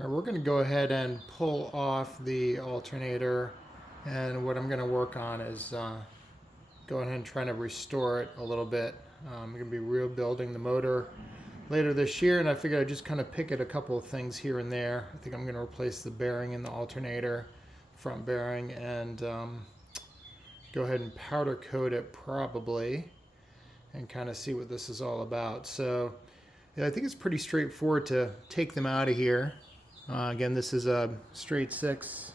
All right, we're going to go ahead and pull off the alternator, and what I'm going to work on is go ahead and try to restore it a little bit. I'm going to be rebuilding the motor later this year, and I figured I'd just kind of pick at a couple of things here and there. I think I'm going to replace the bearing in the alternator, front bearing, and go ahead and powder coat it probably, and kind of see what this is all about. So yeah, I think it's pretty straightforward to take them out of here. Again, this is a straight 6,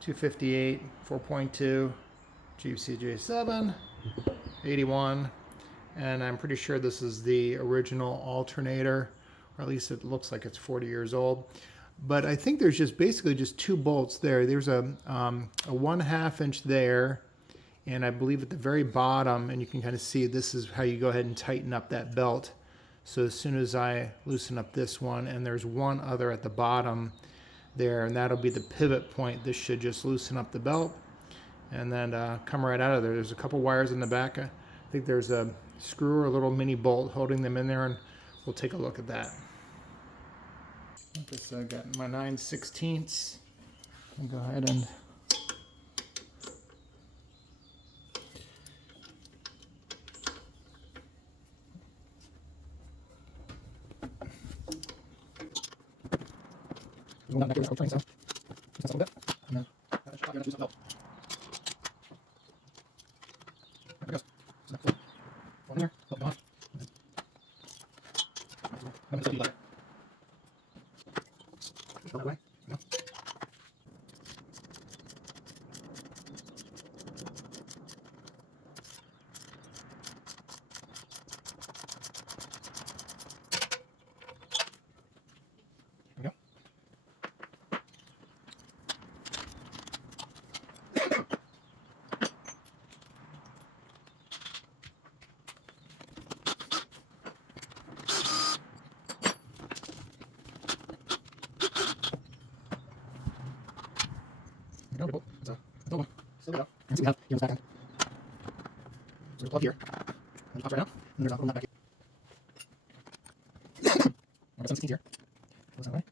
258, 4.2, Jeep CJ7, 81, and I'm pretty sure this is the original alternator, or at least it looks like it's 40 years old. But I think there's just basically just two bolts there. There's a 1/2 inch there, and I believe at the very bottom, and you can kind of see this is how you go ahead and tighten up that belt. So as soon as I loosen up this one, and there's one other at the bottom there, and that'll be the pivot point. This should just loosen up the belt and then come right out of there. There's a couple wires in the back. I think there's a screw or a little mini bolt holding them in there, and we'll take a look at that. I got my 9/16. I'll go ahead and not back here, so just a little bit, and then shot here, belt. There it goes. So that's one there, belt on. I'm going to leave it. Just go that way. No. There we go. Go. It's a double one. Still it up. And see what we have here on the back end. So there's a plug here. And it pops right out. And there's a little nut back here. I've got some 16 here. Goes that way.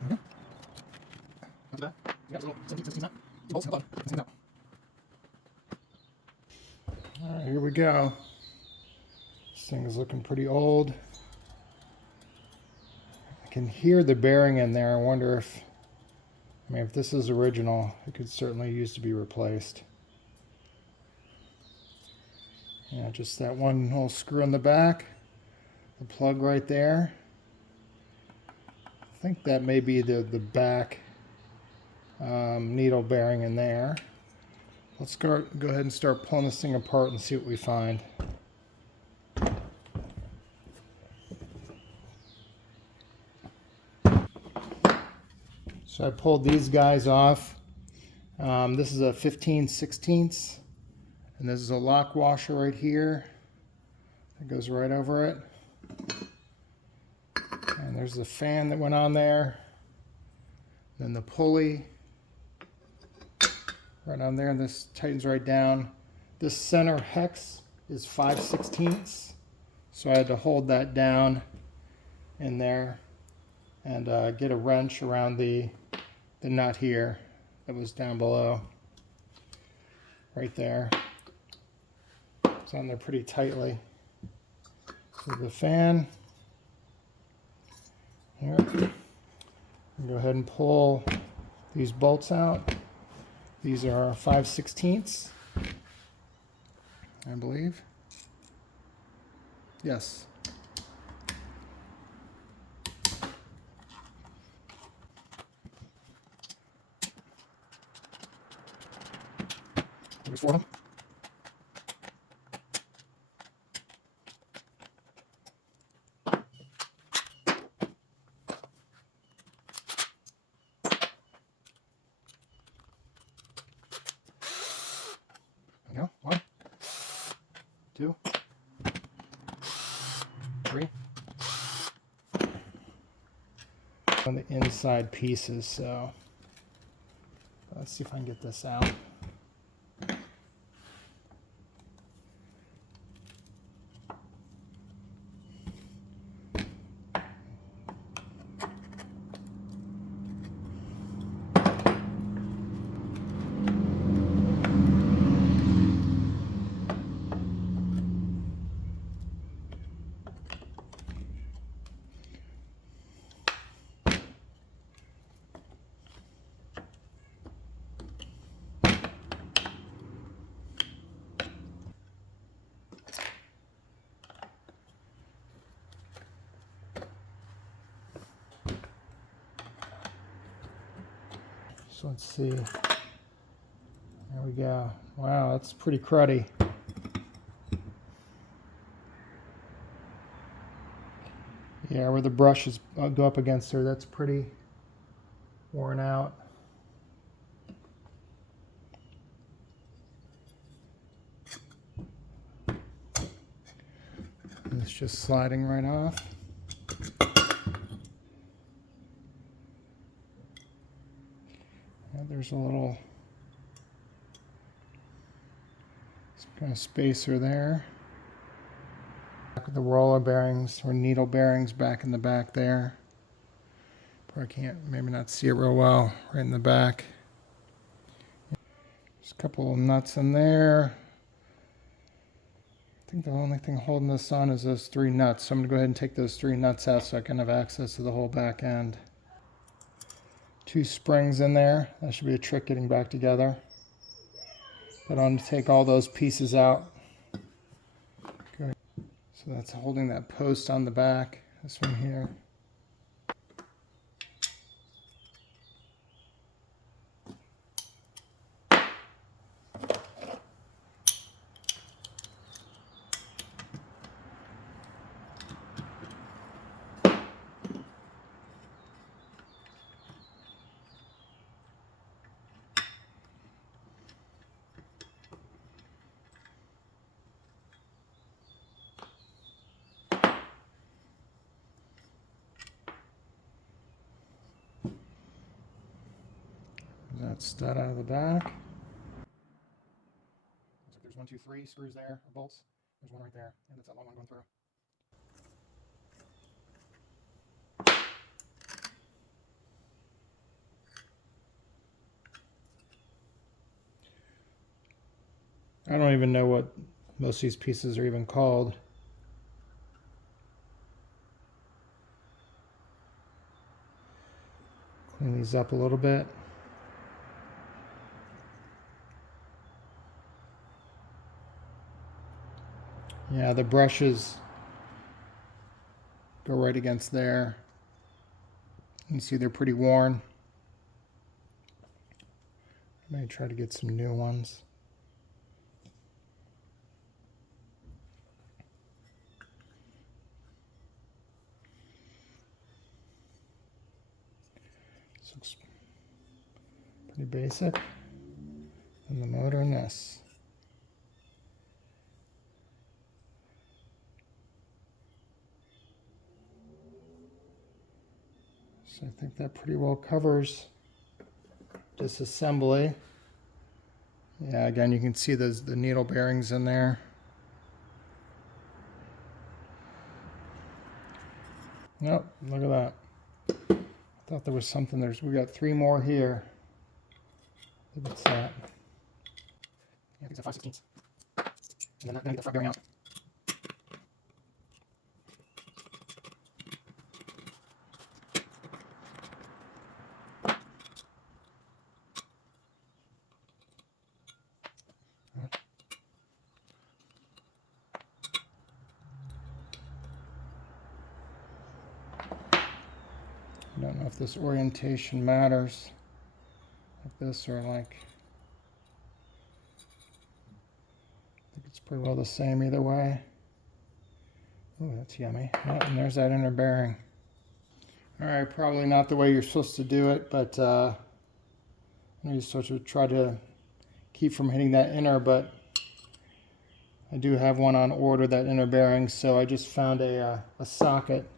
There we go. Not too bad. You got a little 16 nut. Two bolts and a plug. Let's take it out. Alright, here we go. This thing is looking pretty old. I can hear the bearing in there. I wonder if, if this is original, it could certainly use to be replaced. Yeah, just that one little screw in the back, the plug right there. I think that may be the back needle bearing in there. Let's go ahead and start pulling this thing apart and see what we find. So I pulled these guys off. This is a 15/16, and this is a lock washer right here. It goes right over it. And there's the fan that went on there. Then the pulley right on there, and this tightens right down. This center hex is 5/16, so I had to hold that down in there and get a wrench around the nut here that was down below, right there. It's on there pretty tightly. So the fan here. Go ahead and pull these bolts out. These are 5/16, I believe. Yes. There's 4 of them. There we go. 1, 2, 3. On the inside pieces, so let's see if I can get this out. So let's see. There we go. Wow, that's pretty cruddy. Yeah, where the brushes go up against her, that's pretty worn out. And it's just sliding right off. There's a little some kind of spacer there. The roller bearings or needle bearings back in the back there. Probably can't, maybe not see it real well, right in the back. There's a couple of nuts in there. I think the only thing holding this on is those 3 nuts. So I'm going to go ahead and take those 3 nuts out so I can have access to the whole back end. 2 springs in there. That should be a trick getting back together. But I'm going to take all those pieces out. Okay. So that's holding that post on the back. This one here. That stud out of the back. Looks like there's 1, 2, 3 screws there, or bolts. There's one right there, and that's that long one going through. I don't even know what most of these pieces are even called. Clean these up a little bit. Yeah, the brushes go right against there. You can see they're pretty worn. I may try to get some new ones. This looks pretty basic. And the motor in this. So I think that pretty well covers disassembly. Yeah, again, you can see the needle bearings in there. Nope, look at that. I thought there was something. We got 3 more here. I think it's that. Yeah, I think it's a 5/16. And then I'm going to get the front bearing out. I don't know if this orientation matters, like this or like, I think it's pretty well the same either way. Oh, that's yummy. Oh, and there's that inner bearing. All right, probably not the way you're supposed to do it, but I'm supposed to try to keep from hitting that inner, but I do have one on order, that inner bearing, so I just found a socket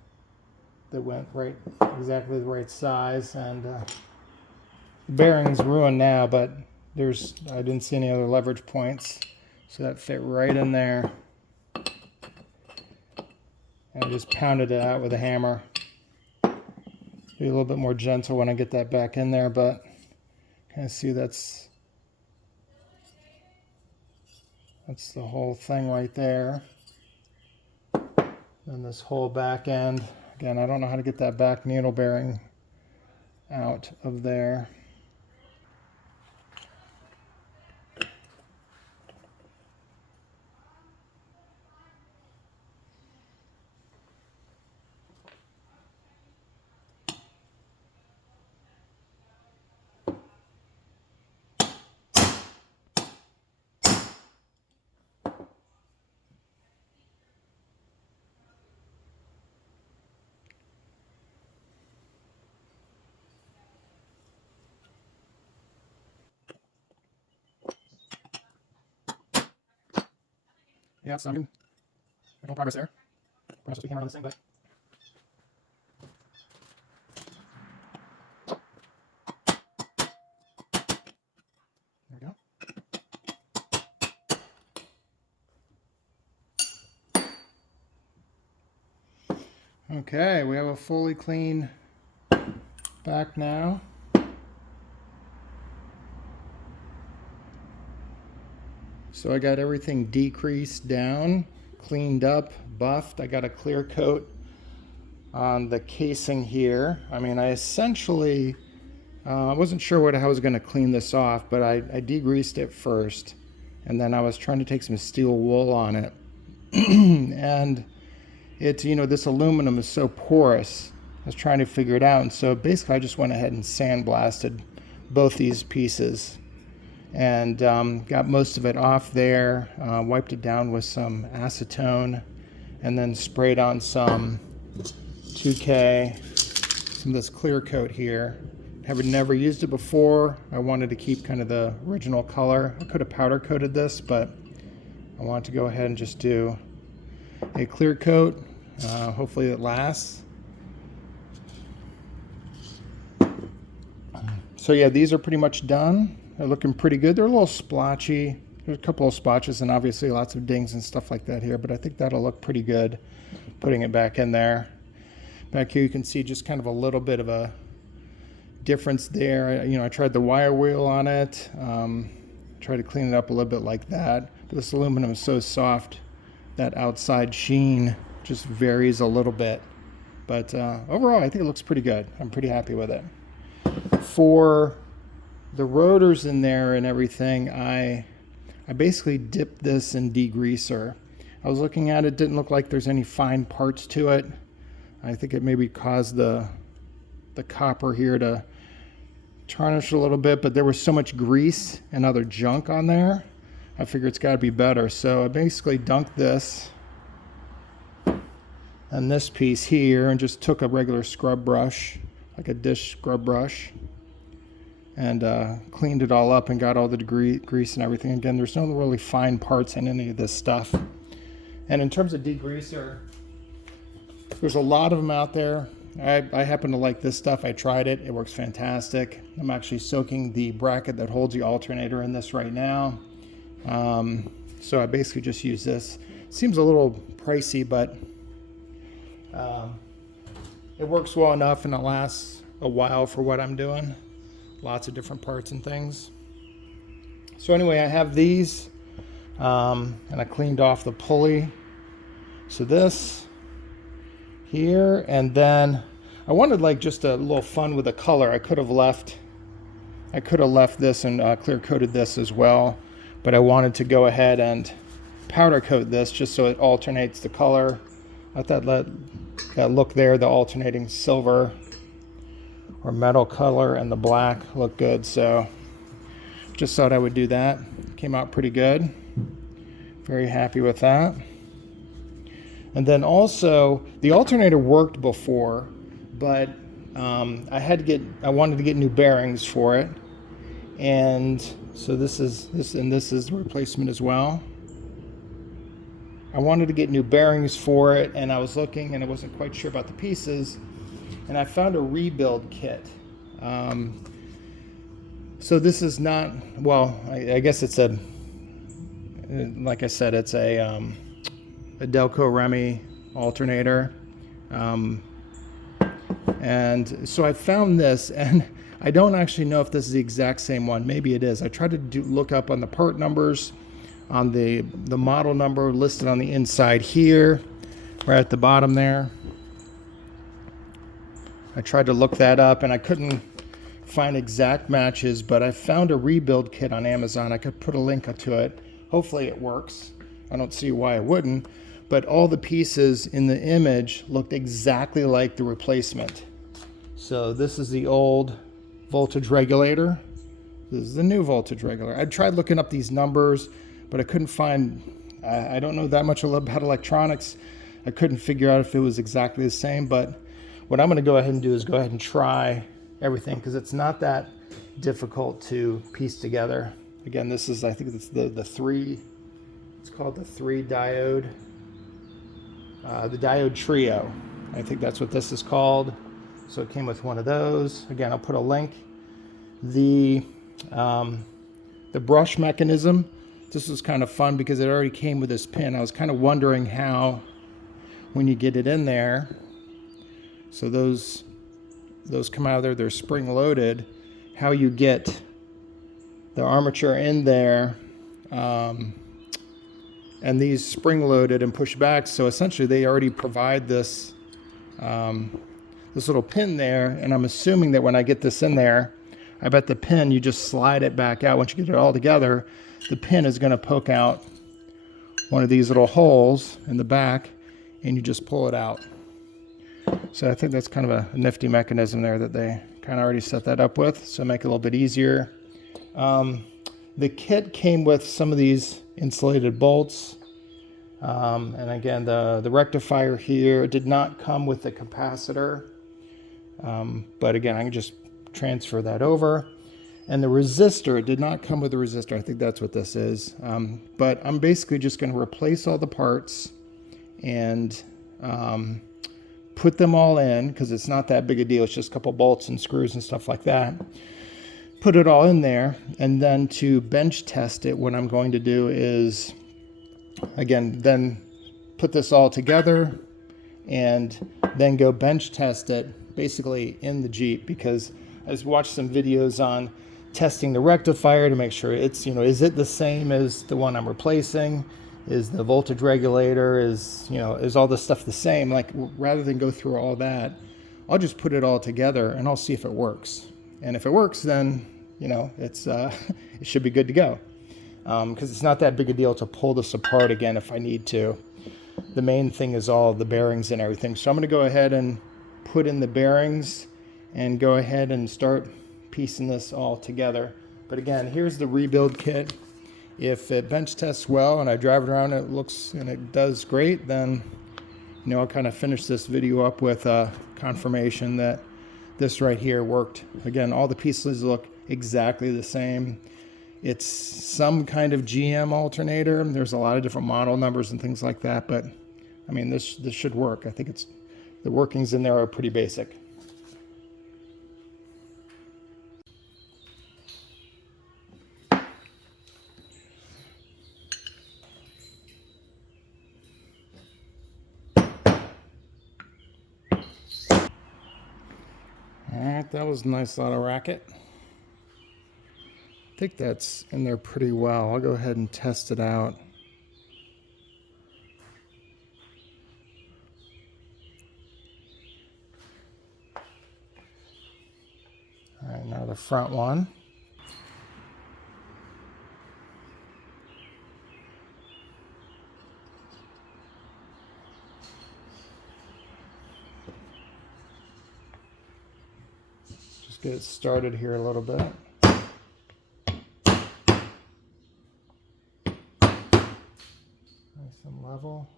that went right, exactly the right size, and the bearing's ruined now, but I didn't see any other leverage points, so that fit right in there. And I just pounded it out with a hammer. Be a little bit more gentle when I get that back in there, but kind of see that's the whole thing right there. And this whole back end, again, I don't know how to get that back needle bearing out of there. yeah, so I'm making progress there. Perhaps we can run this thing, but there we go. Okay, we have a fully clean back now. So I got everything decreased down, cleaned up, buffed. I got a clear coat on the casing here. I mean, I essentially, I wasn't sure how I was going to clean this off, but I degreased it first. And then I was trying to take some steel wool on it. And it's, you know, this aluminum is so porous. I was trying to figure it out. And so basically I just went ahead and sandblasted both these pieces and got most of it off there, wiped it down with some acetone, and then sprayed on some 2K, some of this clear coat here. Have never used it before. I wanted to keep kind of the original color. I could have powder coated this, but I wanted to go ahead and just do a clear coat. Hopefully it lasts. So yeah, these are pretty much done. They're looking pretty good. They're a little splotchy. There's a couple of splotches and obviously lots of dings and stuff like that here, but I think that'll look pretty good putting it back in there. Back here you can see just kind of a little bit of a difference there. You know, I tried the wire wheel on it. Tried to clean it up a little bit like that. But this aluminum is so soft, that outside sheen just varies a little bit. But overall, I think it looks pretty good. I'm pretty happy with it. For the rotors in there and everything, I basically dipped this in degreaser. I was looking at it, didn't look like there's any fine parts to it. I think it maybe caused the copper here to tarnish a little bit, but there was so much grease and other junk on there, I figured it's got to be better. So I basically dunked this and this piece here and just took a regular scrub brush, like a dish scrub brush, and cleaned it all up and got all the grease and everything. Again, there's no really fine parts in any of this stuff. And in terms of degreaser, there's a lot of them out there. I happen to like this stuff. I tried it. It works fantastic. I'm actually soaking the bracket that holds the alternator in this right now. So I basically just use this. Seems a little pricey, but it works well enough and it lasts a while for what I'm doing. Lots of different parts and things. So anyway, I have these and I cleaned off the pulley. So this here, and then I wanted like just a little fun with the color. I could have left this and clear coated this as well, but I wanted to go ahead and powder coat this just so it alternates the color. I thought that look there, the alternating silver or metal color and the black look good, so just thought I would do that. Came out pretty good. Very happy with that. And then also the alternator worked before, but I wanted to get new bearings for it, and so this is the replacement as well. I wanted to get new bearings for it, and I was looking and I wasn't quite sure about the pieces, and I found a rebuild kit. So this is not, well, I guess it's like I said, it's a Delco Remy alternator. And so I found this, and I don't actually know if this is the exact same one. Maybe it is. I tried to look up on the part numbers, on the model number listed on the inside here, right at the bottom there. I tried to look that up and I couldn't find exact matches, but I found a rebuild kit on Amazon. I could put a link to it. Hopefully it works. I don't see why it wouldn't, but all the pieces in the image looked exactly like the replacement. So this is the old voltage regulator. This is the new voltage regulator. I tried looking up these numbers, but I couldn't find, I don't know that much about electronics. I couldn't figure out if it was exactly the same, but what I'm gonna go ahead and do is go ahead and try everything, because it's not that difficult to piece together. Again, this is, I think it's the 3 It's called the 3 diode, the diode trio. I think that's what this is called. So it came with one of those. Again, I'll put a link. The brush mechanism, this was kind of fun because it already came with this pin. I was kind of wondering how, when you get it in there, so those come out of there, they're spring loaded, how you get the armature in there, and these spring loaded and push back. So essentially they already provide this this little pin there, and I'm assuming that when I get this in there, I bet the pin, you just slide it back out. Once you get it all together, the pin is going to poke out one of these little holes in the back, and you just pull it out. So I think that's kind of a nifty mechanism there that they kind of already set that up with, so make it a little bit easier. The kit came with some of these insulated bolts. And again, the rectifier here did not come with the capacitor. But again, I can just transfer that over. And the resistor did not come with the resistor. I think that's what this is. But I'm basically just going to replace all the parts and put them all in, because it's not that big a deal. It's just a couple bolts and screws and stuff like that. Put it all in there, and then to bench test it, what I'm going to do is, again, then put this all together and then go bench test it basically in the Jeep, because I just watched some videos on testing the rectifier to make sure it's, is it the same as the one I'm replacing? Is the voltage regulator, is all this stuff the same? Like, rather than go through all that, I'll just put it all together and I'll see if it works. And if it works, then, it's it should be good to go. Because it's not that big a deal to pull this apart again if I need to. The main thing is all the bearings and everything. So I'm going to go ahead and put in the bearings and go ahead and start piecing this all together. But again, here's the rebuild kit. If it bench tests well and I drive it around and it looks and it does great, then I'll kind of finish this video up with a confirmation that this right here worked. Again, all the pieces look exactly the same. It's some kind of GM alternator. There's a lot of different model numbers and things like that, but I mean, this should work. I think the workings in there are pretty basic. Alright, that was a nice little racket. I think that's in there pretty well. I'll go ahead and test it out. All right, now the front one. Just get it started here a little bit. Nice and level.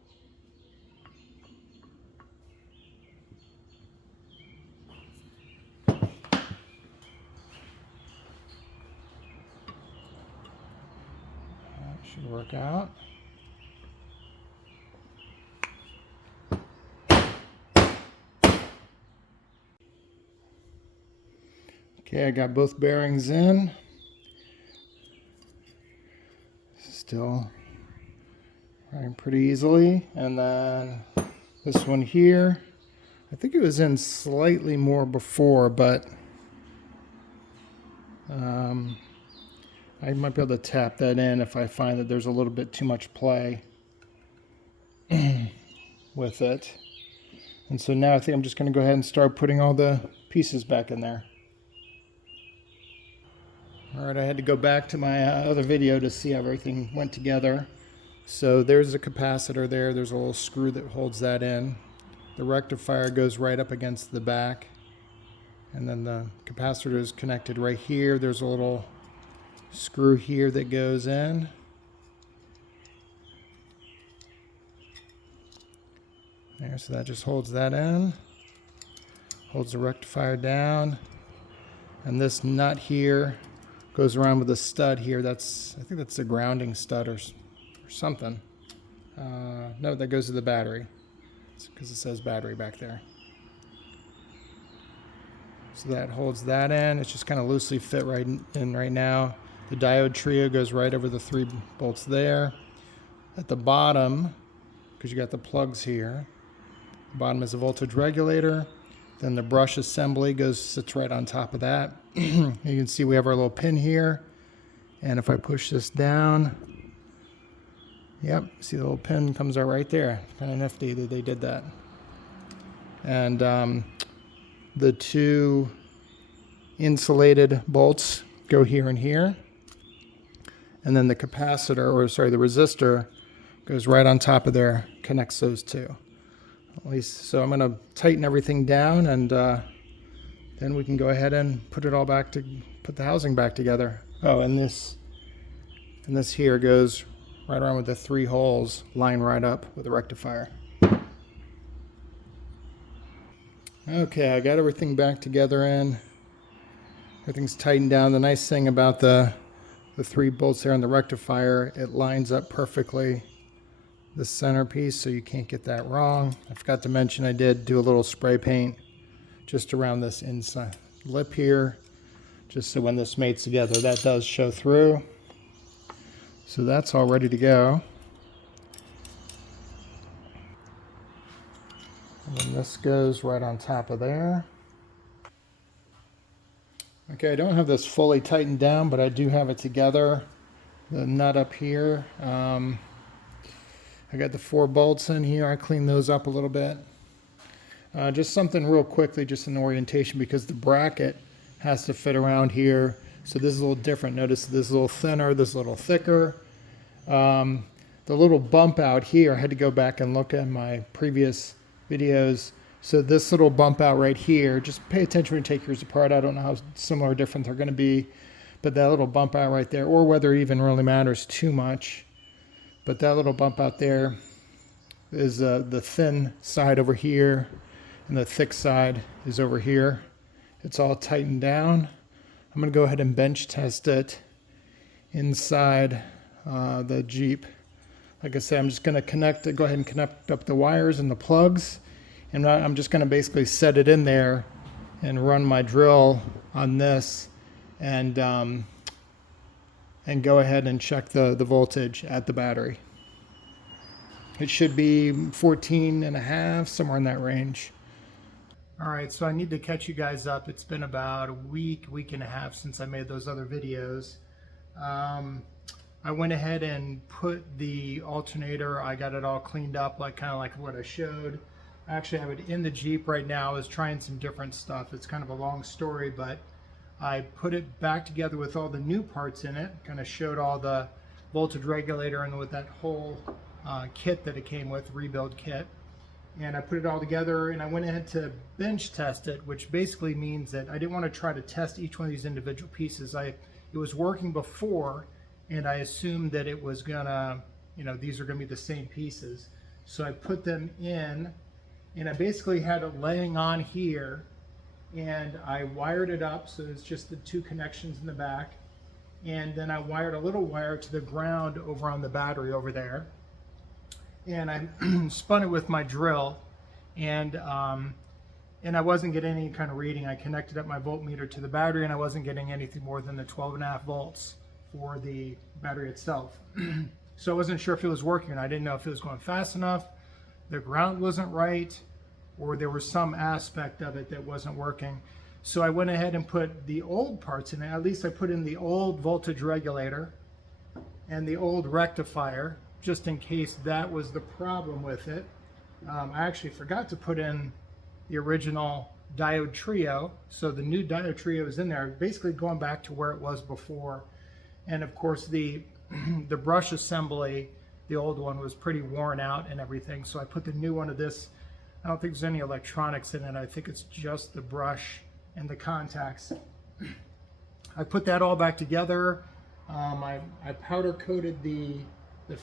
That should work out. Okay, I got both bearings in. Still running pretty easily. And then this one here, I think it was in slightly more before, but I might be able to tap that in if I find that there's a little bit too much play with it. And so now I think I'm just going to go ahead and start putting all the pieces back in there. Alright, I had to go back to my other video to see how everything went together. So there's a capacitor there. There's a little screw that holds that in. The rectifier goes right up against the back. And then the capacitor is connected right here. There's a little screw here that goes in. There, so that just holds that in. Holds the rectifier down. And this nut here goes around with a stud here. I think that's a grounding stud or something. No, that goes to the battery. It's because it says battery back there. So that holds that in. It's just kind of loosely fit right in right now. The diode trio goes right over the 3 bolts there. At the bottom, because you got the plugs here, the bottom is a voltage regulator. Then the brush assembly sits right on top of that. You can see we have our little pin here. And if I push this down, yep, see the little pin comes out right there. Kind of nifty that they did that. And the 2 insulated bolts go here and here. And then the capacitor, or sorry, the resistor goes right on top of there, connects those 2. At least, so I'm going to tighten everything down, and then we can go ahead and put it all back to put the housing back together. Oh, and this here goes right around with the 3 holes, line right up with the rectifier. Okay, I got everything back together in. Everything's tightened down. The nice thing about the 3 bolts there on the rectifier, it lines up perfectly the centerpiece, so you can't get that wrong. I forgot to mention I did do a little spray paint just around this inside lip here, just so when this mates together, that does show through. So that's all ready to go. And then this goes right on top of there. Okay, I don't have this fully tightened down, but I do have it together. The nut up here. I got the 4 bolts in here. I cleaned those up a little bit. Just something real quickly, just an orientation, because the bracket has to fit around here. So this is a little different. Notice this is a little thinner, this is a little thicker. The little bump out here, I had to go back and look at my previous videos. So this little bump out right here, just pay attention when you take yours apart. I don't know how similar or different they're going to be, but that little bump out right there, or whether it even really matters too much, but that little bump out there is the thin side over here, and the thick side is over here. It's all tightened down. I'm going to go ahead and bench test it inside the Jeep. Like I said, I'm just going to go ahead and connect up the wires and the plugs. And I'm just going to basically set it in there and run my drill on this and go ahead and check the voltage at the battery. It should be 14.5, somewhere in that range. All right, so I need to catch you guys up. It's been about a week and a half since I made those other videos. I went ahead and put the alternator, I got it all cleaned up, kind of like what I showed. I actually have it in the Jeep right now. I was trying some different stuff. It's kind of a long story, but I put it back together with all the new parts in it, kind of showed all the voltage regulator and with that whole kit that it came with, rebuild kit. And I put it all together, and I went ahead to bench test it, which basically means that I didn't want to try to test each one of these individual pieces. It was working before, and I assumed that it was gonna, these are gonna be the same pieces. So I put them in, and I basically had it laying on here, and I wired it up so it's just the 2 connections in the back, and then I wired a little wire to the ground over on the battery over there, and I spun it with my drill, and I wasn't getting any kind of reading. I connected up my voltmeter to the battery, and I wasn't getting anything more than the 12.5 volts for the battery itself. So I wasn't sure if it was working, and I didn't know if it was going fast enough, the ground wasn't right, or there was some aspect of it that wasn't working. So I went ahead and put the old parts in it. At least I put in the old voltage regulator and the old rectifier, just in case that was the problem with it. I actually forgot to put in the original diode trio, so the new diode trio is in there, basically going back to where it was before. And of course the brush assembly, the old one, was pretty worn out and everything, so I put the new one of this. I don't think there's any electronics in it. I think it's just the brush and the contacts. I put that all back together. I powder coated the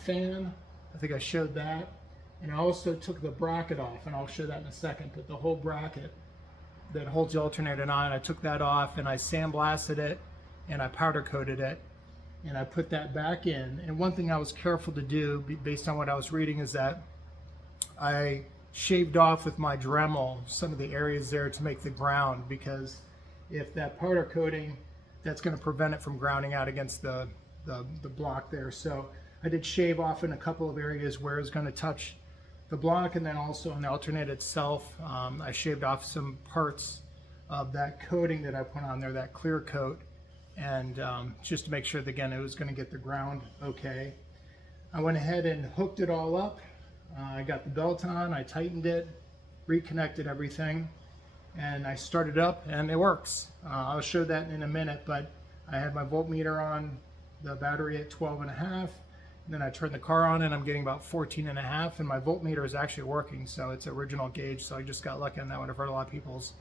fan. I think I showed that. And I also took the bracket off, and I'll show that in a second, but the whole bracket that holds the alternator on, I took that off, and I sandblasted it, and I powder coated it. and I put that back in. And one thing I was careful to do based on what I was reading is that I shaved off with my Dremel some of the areas there to make the ground, because if that powder coating, that's going to prevent it from grounding out against the block there. So I did shave off in a couple of areas where it's going to touch the block, and then also on the alternator itself, I shaved off some parts of that coating that I put on there, that clear coat, and just to make sure that, again, it was going to get the ground okay. I went ahead and hooked it all up. I got the belt on, I tightened it, reconnected everything, and I started up, and it works. I'll show that in a minute, but I had my voltmeter on the battery at 12.5, and then I turned the car on and I'm getting about 14.5, and my voltmeter is actually working, so it's original gauge, so I just got lucky on that one. I've heard a lot of people's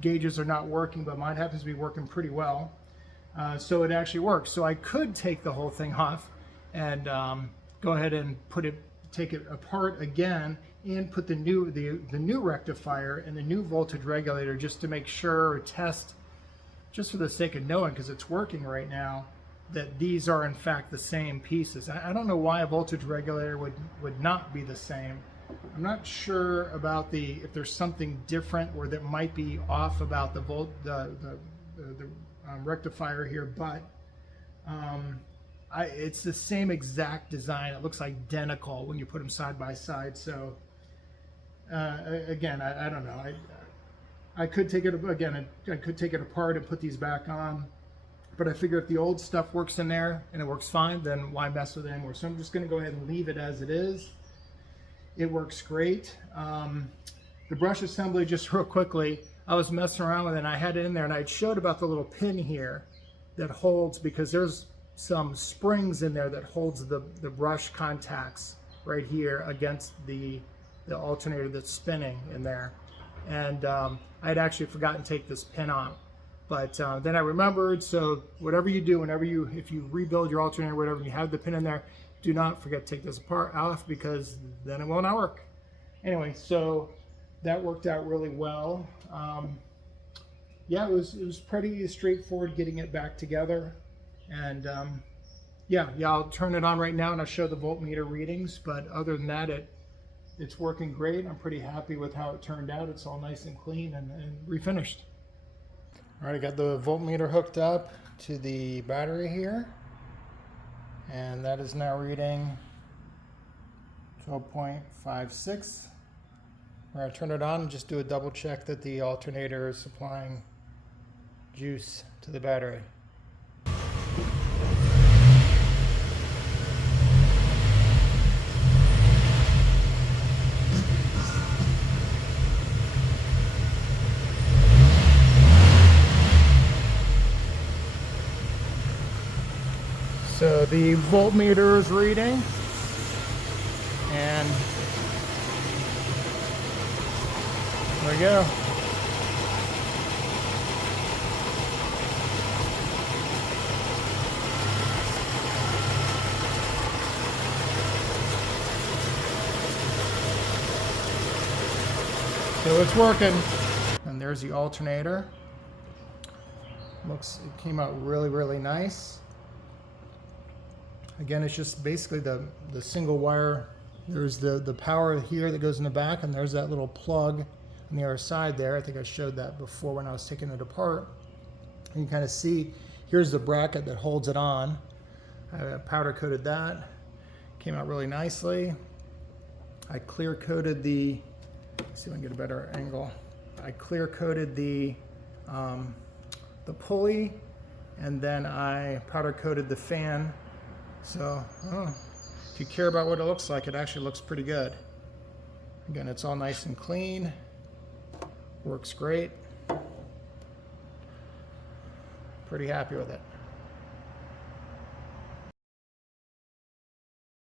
gauges are not working, but mine happens to be working pretty well. So it actually works. So I could take the whole thing off and go ahead and take it apart again and put the new rectifier and the new voltage regulator, just to make sure, or test, just for the sake of knowing, because it's working right now, that these are in fact the same pieces. I don't know why a voltage regulator would not be the same. I'm not sure about if there's something different or that might be off about the rectifier here, but it's the same exact design. It looks identical when you put them side by side. So again, I don't know. I could take it again. I could take it apart and put these back on, but I figure if the old stuff works in there and it works fine, then why mess with it anymore? So I'm just going to go ahead and leave it as it is. It works great. The brush assembly, just real quickly, I was messing around with it and I had it in there, and I showed about the little pin here that holds, because there's some springs in there that holds the brush contacts right here against the alternator that's spinning in there. And I had actually forgotten to take this pin out, but then I remembered. So whatever you do, if you rebuild your alternator or whatever, and you have the pin in there, do not forget to take this apart off, because then it will not work. Anyway, so that worked out really well. Yeah, it was pretty straightforward getting it back together. And yeah, I'll turn it on right now and I'll show the voltmeter readings. But other than that, it's working great. I'm pretty happy with how it turned out. It's all nice and clean and refinished. All right, I got the voltmeter hooked up to the battery here, and that is now reading 12.56. We're going to turn it on and just do a double check that the alternator is supplying juice to the battery. So the voltmeter is reading, and there we go. So it's working. And there's the alternator. It came out really, really nice. Again, it's just basically the single wire. There's the power here that goes in the back, and there's that little plug on the other side there. I think I showed that before when I was taking it apart. And you can kind of see, here's the bracket that holds it on. I powder coated that. Came out really nicely. I clear coated let's see if I can get a better angle. I clear coated the pulley, and then I powder coated the fan. So if you care about what it looks like, it actually looks pretty good. Again, it's all nice and clean. Works great. Pretty happy with it.